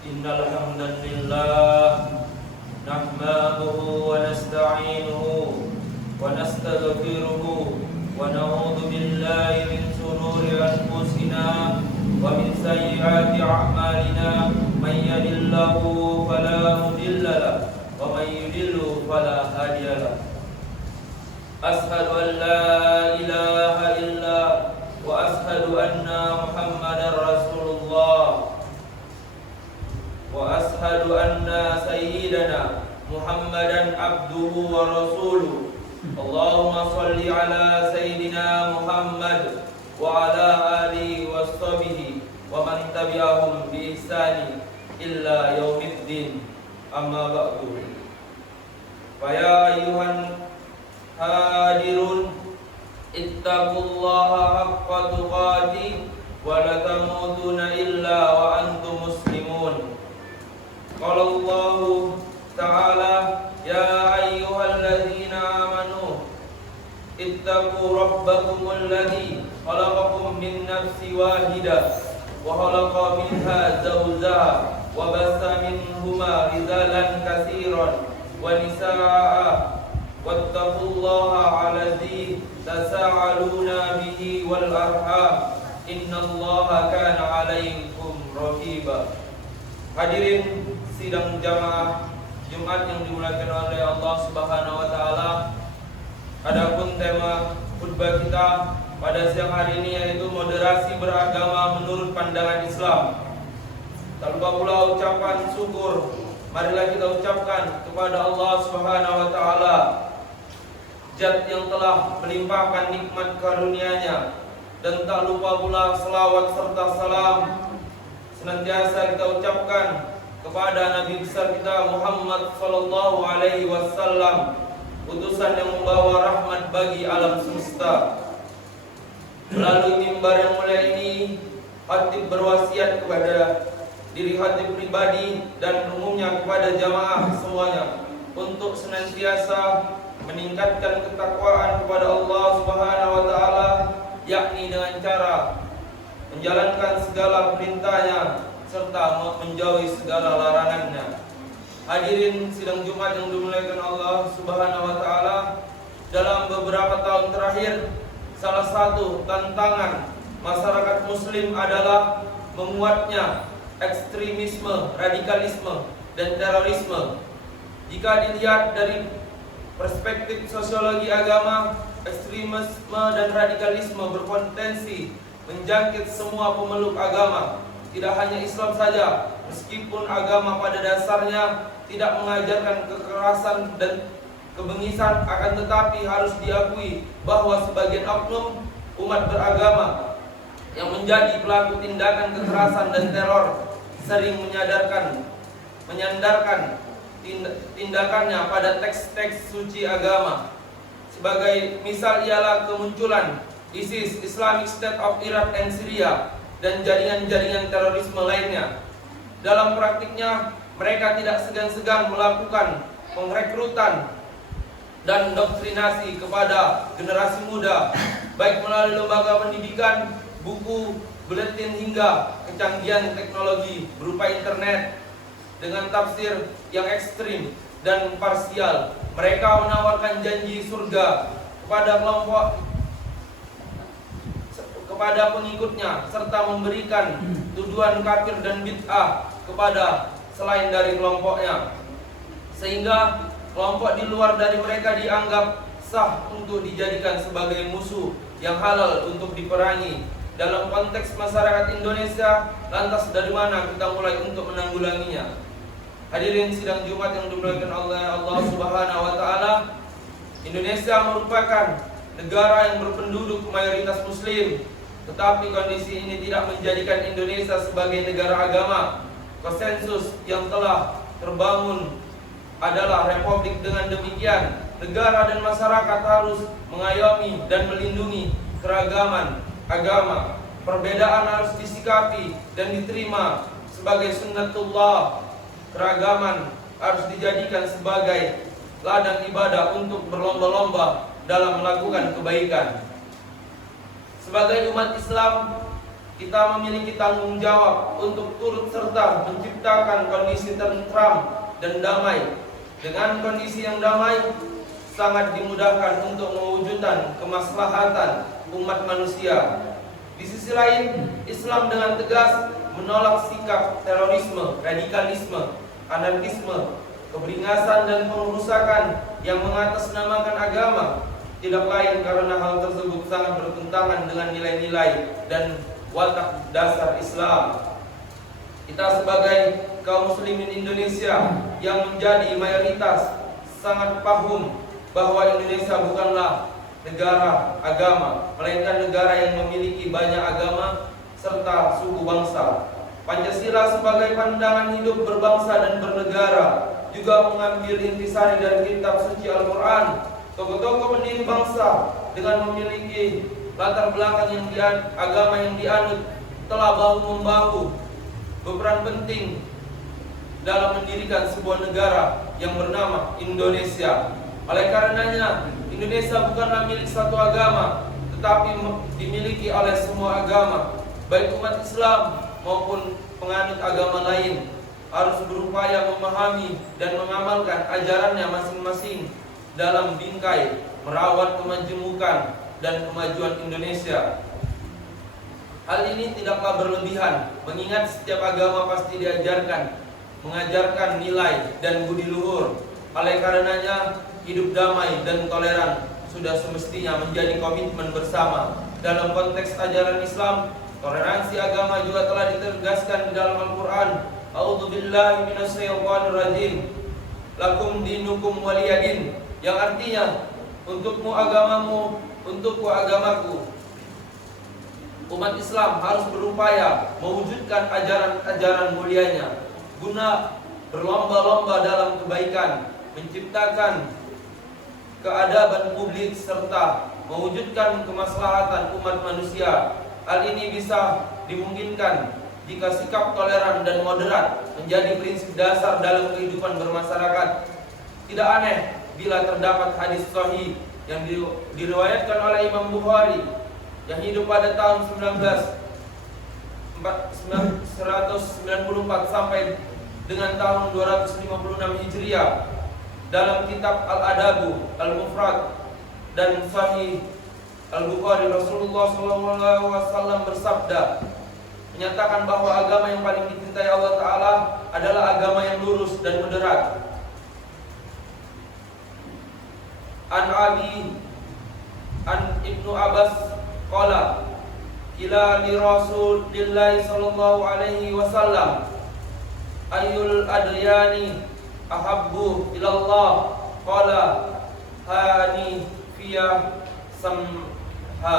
Innal hamdalillah nahmaduhu wa nasta'inuhu wa nastaghfiruhu wa na'udzu billahi min shururi anfusina wa min sayyiati a'malina may yahdihillahu fala mudilla lahu wa may yudlil fala hadiya lahu. Ashhadu an la ilaha illa wa ashhadu anna Muhammadar Rasulullah wa ashhadu anna sayyidana Muhammadan abduhu wa rasuluh. Allahumma shalli ala sayyidina Muhammad wa ala alihi wa sahbihi wa man tabi'ahum bi ihsani illa yaumiddin. Amma ba'du. Fa ya ayyuhan hadirun ittaqullaha haqqa tuqatih wa la tamutunna illa wa antum muslimun. Qala Allah Ta'ala ya ayyuhalladzina amanu ittaqu rabbakumul ladzi khalaqakum min nafsin wahidah wa khalaqa minha zawjaha wa bassa minhuma rijalan katsiran wa nisaa'a wattaqullaha allazi tasaaluna bihi wal arham innallaha kana 'alaikum raqiba. Hadirin sidang jamaah Jumat yang dimuliakan oleh Allah Subhanahu wa taala. Adapun tema khutbah kita pada siang hari ini yaitu moderasi beragama menurut pandangan Islam. Tak lupa pula ucapan syukur marilah kita ucapkan kepada Allah Subhanahu wa taala, Zat yang telah melimpahkan nikmat karunia-Nya, dan tak lupa pula selawat serta salam senantiasa kita ucapkan kepada Nabi besar kita Muhammad sallallahu alaihi wasallam, utusan yang membawa rahmat bagi alam semesta. Melalui mimbar yang mulia ini, khatib berwasiat kepada diri khatib pribadi dan umumnya kepada jamaah semuanya untuk senantiasa meningkatkan ketakwaan kepada Allah Subhanahu wa taala, yakni dengan cara menjalankan segala perintahnya serta menjauhi segala larangannya. Hadirin sidang Jumat yang dimuliakan Allah Subhanahu wa taala, dalam beberapa tahun terakhir salah satu tantangan masyarakat muslim adalah menguatnya ekstremisme, radikalisme, dan terorisme. Jika dilihat dari perspektif sosiologi agama, ekstremisme dan radikalisme berpotensi menjangkit semua pemeluk agama, tidak hanya Islam saja. Meskipun agama pada dasarnya tidak mengajarkan kekerasan dan kebengisan, akan tetapi harus diakui bahwa sebagian oknum umat beragama yang menjadi pelaku tindakan kekerasan dan teror sering menyandarkan tindakannya pada teks-teks suci agama. Sebagai misal ialah kemunculan ISIS, Islamic State of Iraq and Syria, dan jaringan-jaringan terorisme lainnya. Dalam praktiknya, mereka tidak segan-segan melakukan pengrekrutan dan doktrinasi kepada generasi muda, baik melalui lembaga pendidikan, buku, buletin hingga kecanggihan teknologi berupa internet. Dengan tafsir yang ekstrim dan parsial, mereka menawarkan janji surga kepada pengikutnya serta memberikan tuduhan kafir dan bid'ah kepada selain dari kelompoknya, sehingga kelompok di luar dari mereka dianggap sah untuk dijadikan sebagai musuh yang halal untuk diperangi. Dalam konteks masyarakat Indonesia, lantas dari mana kita mulai untuk menanggulanginya? Hadirin sidang Jumat yang dimuliakan oleh Allah Subhanahu wa taala, Indonesia merupakan negara yang berpenduduk mayoritas muslim. Tetapi kondisi ini tidak menjadikan Indonesia sebagai negara agama. Konsensus yang telah terbangun adalah republik. Dengan demikian, negara dan masyarakat harus mengayomi dan melindungi keragaman agama. Perbedaan harus disikapi dan diterima sebagai sunnatullah. Keragaman harus dijadikan sebagai ladang ibadah untuk berlomba-lomba dalam melakukan kebaikan. Sebagai umat Islam, Kita memiliki tanggung jawab untuk turut serta menciptakan kondisi tentram dan damai. Dengan kondisi yang damai, sangat dimudahkan untuk mewujudkan kemaslahatan umat manusia. Di sisi lain, Islam dengan tegas menolak sikap terorisme, radikalisme, anarkisme, keberingasan dan pengerusakan yang mengatasnamakan agama. Tidak lain karena hal tersebut sangat bertentangan dengan nilai-nilai dan watak dasar Islam. Kita sebagai kaum muslimin Indonesia yang menjadi mayoritas sangat paham bahwa Indonesia bukanlah negara agama, melainkan negara yang memiliki banyak agama serta suku bangsa. Pancasila sebagai pandangan hidup berbangsa dan bernegara juga mengambil intisari dari kitab suci Al-Quran. Tokoh-tokoh pendiri bangsa dengan memiliki latar belakang agama yang dianut telah bahu-membahu berperan penting dalam mendirikan sebuah negara yang bernama Indonesia. Oleh karenanya, Indonesia bukanlah milik satu agama, tetapi dimiliki oleh semua agama. Baik umat Islam maupun penganut agama lain harus berupaya memahami dan mengamalkan ajarannya masing-masing dalam bingkai merawat kemajemukan dan kemajuan Indonesia. Hal ini tidaklah berlebihan, mengingat setiap agama pasti mengajarkan nilai dan budi luhur. Oleh karenanya, hidup damai dan toleran sudah semestinya menjadi komitmen bersama. Dalam konteks ajaran Islam, toleransi agama juga telah ditegaskan di dalam Al-Quran. A'udzubillahi minasyaitonir rajim. Lakum dinukum waliyadin, yang artinya untukmu agamamu, untukku agamaku. Umat Islam harus berupaya mewujudkan ajaran-ajaran mulianya guna berlomba-lomba dalam kebaikan, menciptakan keadaban publik serta mewujudkan kemaslahatan umat manusia. Hal ini bisa dimungkinkan jika sikap toleran dan moderat menjadi prinsip dasar dalam kehidupan bermasyarakat. Tidak aneh bila terdapat hadis sahih yang diriwayatkan oleh Imam Bukhari yang hidup pada tahun 194 sampai dengan tahun 256 Hijriah. Dalam kitab Al-Adabu Al-Mufrad dan Sahih Al-Bukhari, Rasulullah SAW bersabda, menyatakan bahwa agama yang paling dicintai Allah Ta'ala adalah agama yang lurus dan moderat. An Ibnu Abbas qala qila li Rasulillahi sallallahu alaihi wasallam ayyul adyani ahabbu ilallah qala hanifiyah samha,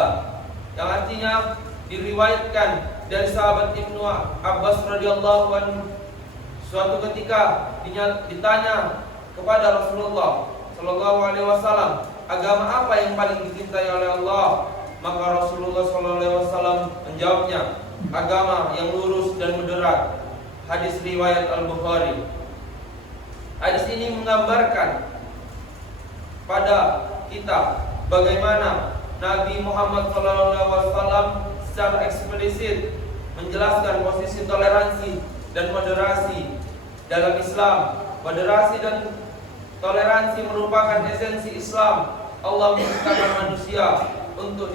yang artinya diriwayatkan dari sahabat Ibnu Abbas radhiyallahu anhu, suatu ketika ditanya kepada Rasulullah sallallahu alaihi wasallam, agama apa yang paling dicintai oleh Allah? Maka Rasulullah sallallahu alaihi wasallam menjawabnya, agama yang lurus dan moderat. Hadis riwayat Al-Bukhari. Hadis ini menggambarkan pada kita bagaimana Nabi Muhammad SAW secara eksplisit menjelaskan posisi toleransi dan moderasi dalam Islam. Moderasi dan toleransi merupakan esensi Islam. Allah menciptakan manusia untuk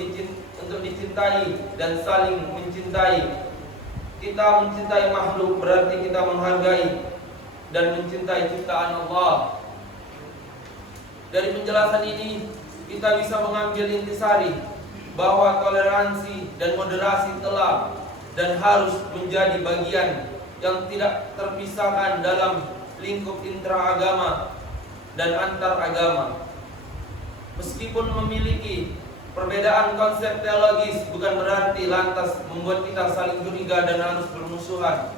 dicintai dan saling mencintai. Kita mencintai makhluk berarti kita menghargai dan mencintai ciptaan Allah. Dari penjelasan ini kita bisa mengambil intisari bahwa toleransi dan moderasi telah dan harus menjadi bagian yang tidak terpisahkan dalam lingkup intraagama dan antar agama. Meskipun memiliki perbedaan konsep teologis, bukan berarti lantas membuat kita saling curiga dan harus bermusuhan.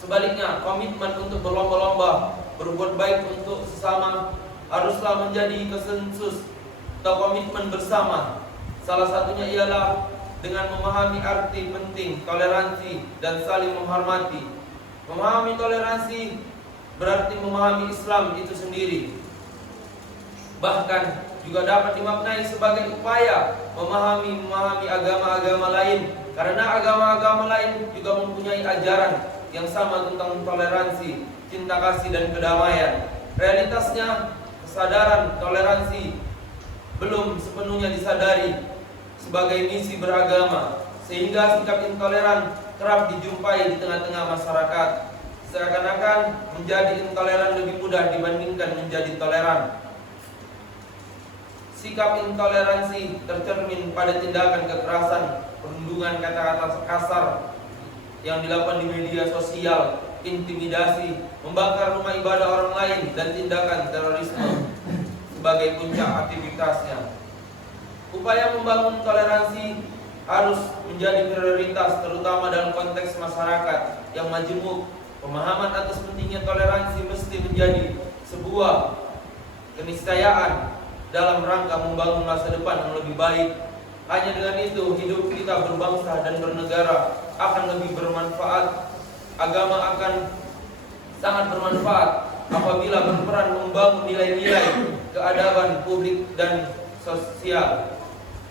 Sebaliknya, komitmen untuk berlomba-lomba berbuat baik untuk sesama haruslah menjadi konsensus atau komitmen bersama. Salah satunya ialah dengan memahami arti penting toleransi dan saling menghormati. Memahami toleransi berarti memahami Islam itu sendiri. Bahkan juga dapat dimaknai sebagai upaya memahami agama-agama lain Karena agama-agama lain juga mempunyai ajaran yang sama tentang toleransi, cinta kasih dan kedamaian. Realitasnya, kesadaran toleransi belum sepenuhnya disadari sebagai misi beragama, sehingga sikap intoleran kerap dijumpai di tengah-tengah masyarakat. Seakan-akan menjadi intoleran lebih mudah dibandingkan menjadi toleran. Sikap intoleransi tercermin pada tindakan kekerasan, perundungan kata-kata kasar yang dilakukan di media sosial, intimidasi, membakar rumah ibadah orang lain, dan tindakan terorisme sebagai puncak aktivitasnya. Upaya membangun toleransi harus menjadi prioritas, terutama dalam konteks masyarakat yang majemuk. Pemahaman atas pentingnya toleransi mesti menjadi sebuah keniscayaan dalam rangka membangun masa depan yang lebih baik. Hanya dengan itu hidup kita berbangsa dan bernegara akan lebih bermanfaat. Agama akan sangat bermanfaat apabila berperan membangun nilai-nilai keadaban publik dan sosial.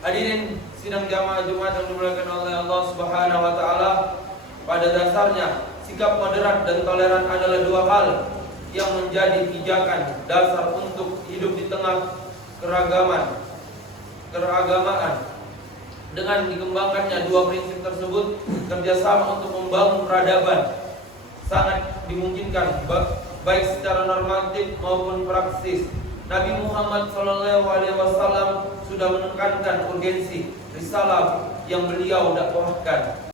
Hadirin sidang jamaah Jumat yang dimuliakan oleh Allah Subhanahu wa taala, pada dasarnya sikap moderat dan toleran adalah dua hal yang menjadi pijakan dasar untuk hidup di tengah keragamaan. Dengan dikembangkannya dua prinsip tersebut, kerjasama untuk membangun peradaban sangat dimungkinkan baik secara normatif maupun praktis. Nabi Muhammad SAW sudah menekankan urgensi risalah yang beliau dakwahkan.